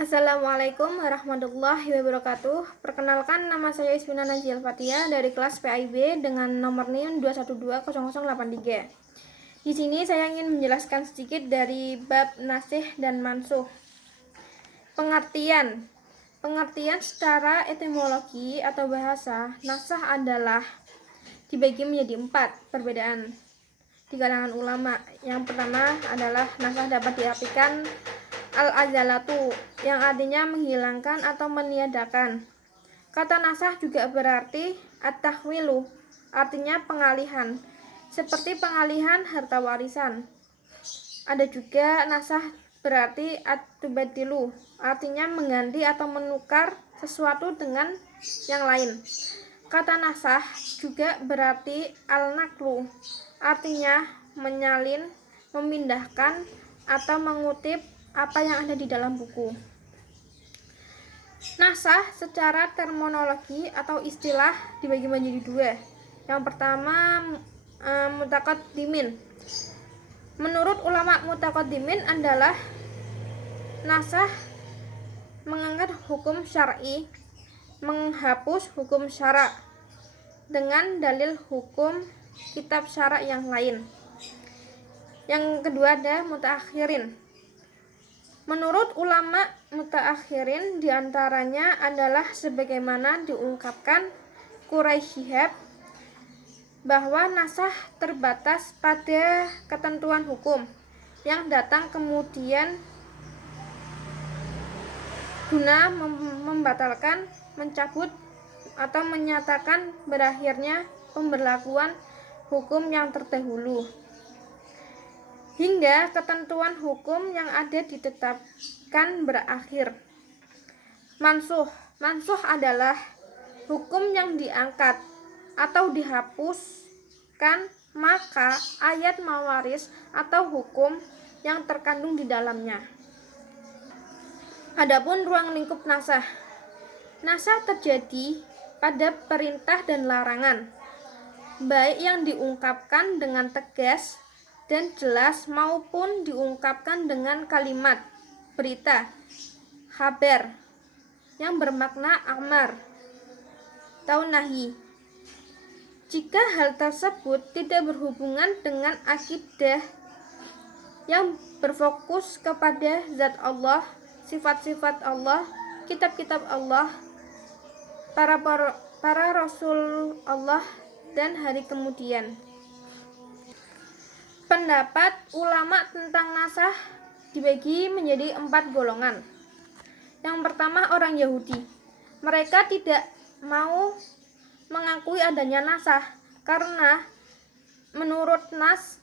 Assalamualaikum warahmatullahi wabarakatuh. Perkenalkan, nama saya Ismina Najiyal Fatia dari kelas PAIB dengan nomor NIM 2120083. Di sini saya ingin menjelaskan sedikit dari bab nasih dan mansuh. Pengertian secara etimologi atau bahasa, nasah adalah dibagi menjadi 4 perbedaan di kalangan ulama. Yang pertama adalah nasah dapat diartikan al-azalatu, yang artinya menghilangkan atau meniadakan. Kata nasah juga berarti at-tahwilu, artinya pengalihan, seperti pengalihan harta warisan. Ada juga nasah berarti at-tubadilu, artinya mengganti atau menukar sesuatu dengan yang lain. Kata nasah juga berarti al-naklu, artinya menyalin, memindahkan, atau mengutip apa yang ada di dalam buku. Nasah secara terminologi atau istilah dibagi menjadi 2. Yang pertama mutaqaddimin. Menurut ulama, mutaqaddimin adalah nasah mengangkat hukum syar'i, menghapus hukum syara' dengan dalil hukum kitab syara' yang lain. Yang kedua ada mutaakhirin. Menurut ulama mutaakhirin diantaranya adalah sebagaimana diungkapkan Quraisy Shihab bahwa nasah terbatas pada ketentuan hukum yang datang kemudian guna membatalkan, mencabut, atau menyatakan berakhirnya pemberlakuan hukum yang terdahulu hingga ketentuan hukum yang ada ditetapkan berakhir. Mansuh adalah hukum yang diangkat atau dihapuskan, maka ayat mawaris atau hukum yang terkandung di dalamnya. Adapun ruang lingkup nasah. Nasah terjadi pada perintah dan larangan, baik yang diungkapkan dengan tegas dan jelas maupun diungkapkan dengan kalimat berita, khabar yang bermakna amar atau nahi. Jika hal tersebut tidak berhubungan dengan akidah yang berfokus kepada zat Allah, sifat-sifat Allah, kitab-kitab Allah, para rasul Allah, dan hari kemudian. Pendapat ulama tentang nasah dibagi menjadi 4 golongan. Yang pertama, orang Yahudi. Mereka tidak mau mengakui adanya nasah karena menurut nas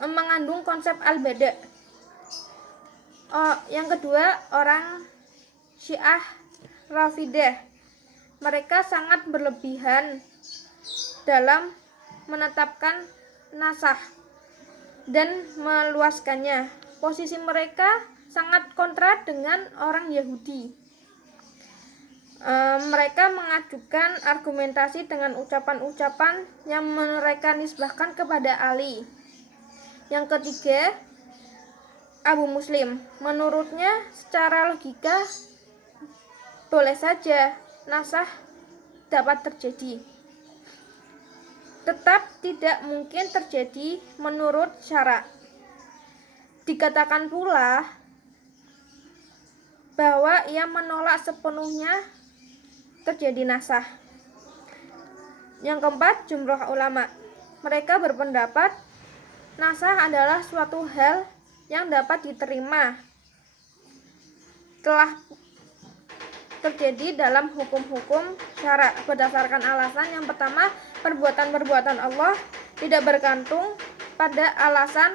mengandung konsep al-bada'. Yang kedua, orang Syiah Rafidah. Mereka sangat berlebihan dalam menetapkan nasah dan meluaskannya. Posisi mereka sangat kontra dengan orang Yahudi. Mereka mengajukan argumentasi dengan ucapan-ucapan yang mereka nisbahkan kepada Ali. Yang ketiga, Abu Muslim. Menurutnya secara logika boleh saja nasah dapat terjadi, tetap tidak mungkin terjadi menurut syara'. Dikatakan pula bahwa ia menolak sepenuhnya terjadi nasah. Yang keempat, jumhur ulama. Mereka berpendapat nasah adalah suatu hal yang dapat diterima telah terjadi dalam hukum-hukum syara' berdasarkan alasan. Yang pertama, perbuatan-perbuatan Allah tidak bergantung pada alasan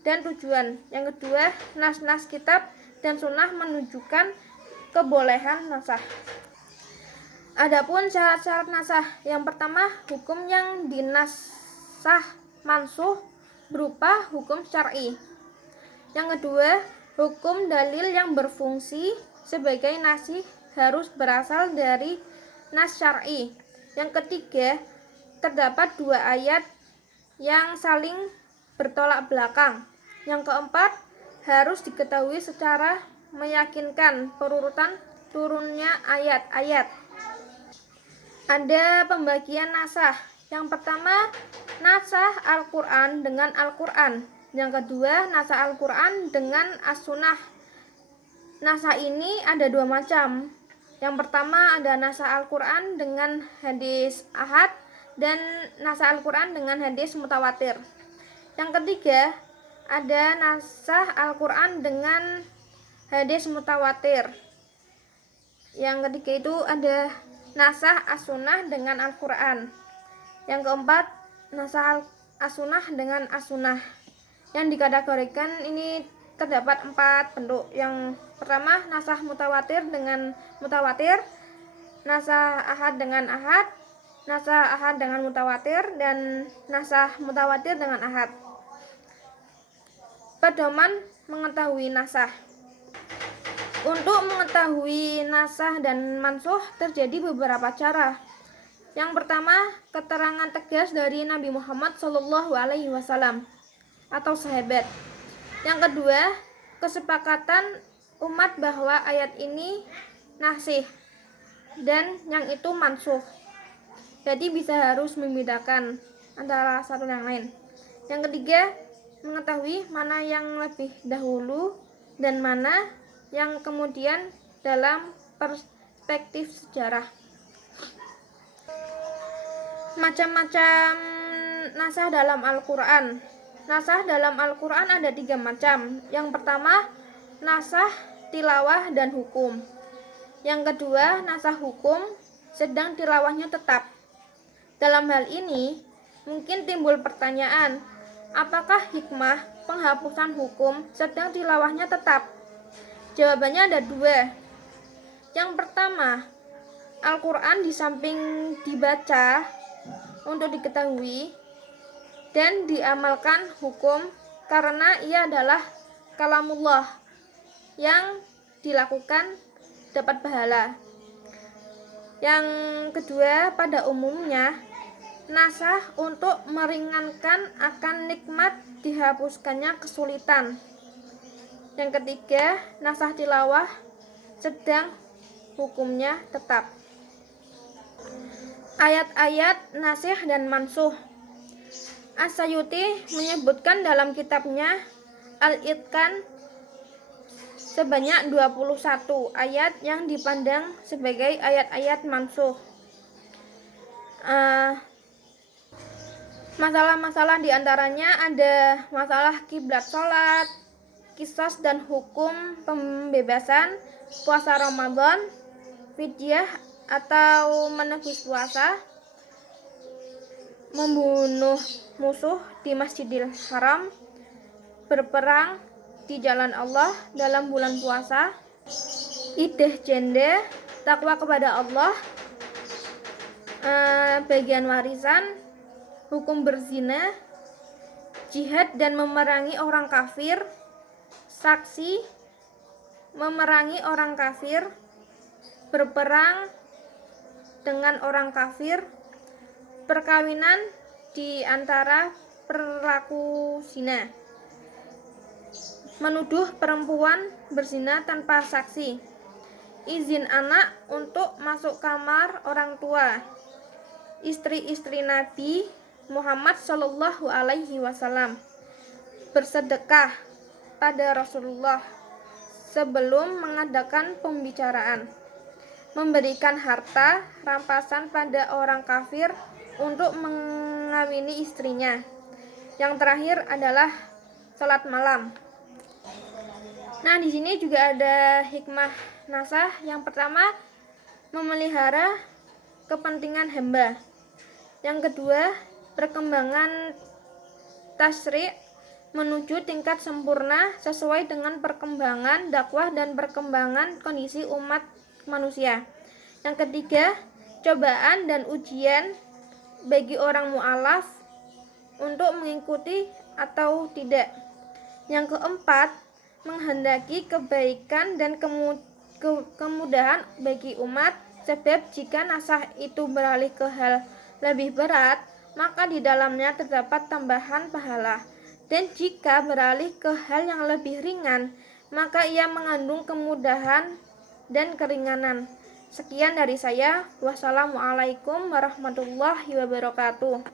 dan tujuan. Yang kedua, nas-nas kitab dan sunnah menunjukkan kebolehan nasah. Adapun syarat-syarat nasah. Yang pertama, hukum yang dinasah mansuh berupa hukum syar'i. Yang kedua, hukum dalil yang berfungsi sebagai nasih harus berasal dari nas syar'i. Yang ketiga, terdapat 2 ayat yang saling bertolak belakang. Yang keempat, harus diketahui secara meyakinkan perurutan turunnya ayat-ayat. Ada pembagian nasah. Yang pertama, nasah Al-Quran dengan Al-Quran. Yang kedua, nasah Al-Quran dengan As-Sunnah. Nasah ini ada dua macam. Yang pertama ada nasah Al-Quran dengan hadis ahad dan nasah Al-Quran dengan hadis mutawatir. Yang ketiga, ada nasah Al-Quran dengan hadis mutawatir. Yang ketiga itu ada nasah As-Sunnah dengan Al-Quran. Yang keempat, nasah As-Sunnah dengan As-Sunnah. Yang dikategorikan ini terdapat 4 bentuk. Yang pertama, nasah mutawatir dengan mutawatir, nasah ahad dengan ahad, nasah ahad dengan mutawatir, dan nasah mutawatir dengan ahad. Pedoman mengetahui nasah. Untuk mengetahui nasah dan mansuh terjadi beberapa cara. Yang pertama, keterangan tegas dari Nabi Muhammad SAW atau sahabat. Yang kedua, kesepakatan umat bahwa ayat ini nasikh dan yang itu mansuh. Jadi bisa harus membedakan antara satu dan lain. Yang ketiga, mengetahui mana yang lebih dahulu dan mana yang kemudian dalam perspektif sejarah. Macam-macam nasah dalam Al-Quran. Nasah dalam Al-Quran ada 3 macam. Yang pertama, nasah tilawah dan hukum. Yang kedua, nasah hukum sedang tilawahnya tetap. Dalam hal ini mungkin timbul pertanyaan, apakah hikmah penghapusan hukum sedang tilawahnya tetap? Jawabannya ada 2. Yang pertama, Al-Quran di samping dibaca untuk diketahui dan diamalkan hukum karena ia adalah kalamullah yang dilakukan dapat pahala. Yang kedua, pada umumnya nasah untuk meringankan akan nikmat dihapuskannya kesulitan. Yang ketiga, nasah tilawah sedang hukumnya tetap. Ayat-ayat nasikh dan mansuh. As-Sayuti menyebutkan dalam kitabnya Al-Itqan sebanyak 21 ayat yang dipandang sebagai ayat-ayat mansuh. Masalah-masalah diantaranya ada masalah kiblat sholat, qisas dan hukum pembebasan, puasa Ramadan, fidyah atau menebus puasa, membunuh musuh di Masjidil Haram, berperang di jalan Allah dalam bulan puasa, iddah janda, takwa kepada Allah, bagian warisan, hukum berzina, jihad dan memerangi orang kafir, saksi, memerangi orang kafir, berperang dengan orang kafir, perkawinan di antara pelaku zina, menuduh perempuan berzina tanpa saksi, izin anak untuk masuk kamar orang tua, istri-istri Nabi Muhammad SAW, bersedekah pada Rasulullah sebelum mengadakan pembicaraan, memberikan harta rampasan pada orang kafir untuk mengawini istrinya. Yang terakhir adalah salat malam. Nah, di sini juga ada hikmah nasah. Yang pertama, memelihara kepentingan hamba. Yang kedua, perkembangan tasyri' menuju tingkat sempurna sesuai dengan perkembangan dakwah dan perkembangan kondisi umat manusia. Yang ketiga, cobaan dan ujian bagi orang mu'alaf untuk mengikuti atau tidak. Yang keempat, menghendaki kebaikan dan kemudahan bagi umat, sebab jika nasah itu beralih ke hal lebih berat, maka di dalamnya terdapat tambahan pahala, dan jika beralih ke hal yang lebih ringan, maka ia mengandung kemudahan dan keringanan. Sekian dari saya. Wassalamualaikum warahmatullahi wabarakatuh.